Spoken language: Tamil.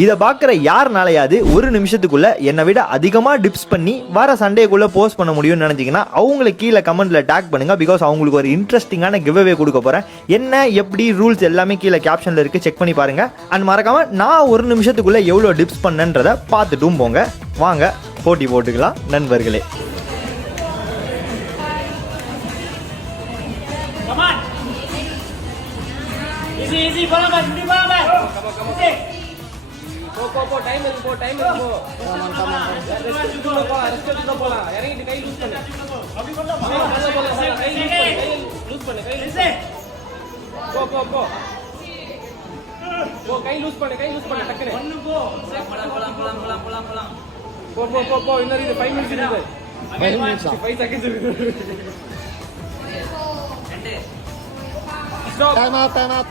இதை பார்க்குற யாருனாலையாவது ஒரு நிமிஷத்துக்குள்ள என்னை விட அதிகமாக டிப்ஸ் பண்ணி வர சண்டேக்குள்ளே போஸ்ட் பண்ண முடியும்னு நினச்சிங்கன்னா அவங்களுக்கு கீழே கமெண்ட்டில் டேக் பண்ணுங்கள். பிகாஸ் அவங்களுக்கு ஒரு இன்ட்ரெஸ்டிங்கான கிவ்அவே கொடுக்க போகிறேன். என்ன எப்படி ரூல்ஸ் எல்லாமே கீழே கேப்ஷனில் இருக்குது, செக் பண்ணி பாருங்கள். அண்ட் மறக்காமல் நான் ஒரு நிமிஷத்துக்குள்ளே எவ்வளோ டிப்ஸ் பண்ணேன்றதை பார்த்துட்டும் போங்க. வாங்க போட்டி போட்டுக்கலாம் நண்பர்களே. Easy, bola mas, beri bola mas. Easy. Go, time is go. Come on. Rest dulu bola. Yaring di kai loose panne. Abhi bola. Kai loose panne. Easy. Go. Go, kai loose panne. Takkane. One go. Pulang. Go. Inner is 5 minutes ಇದೆ. 5 minutes. 5 seconds. Stop. Time up.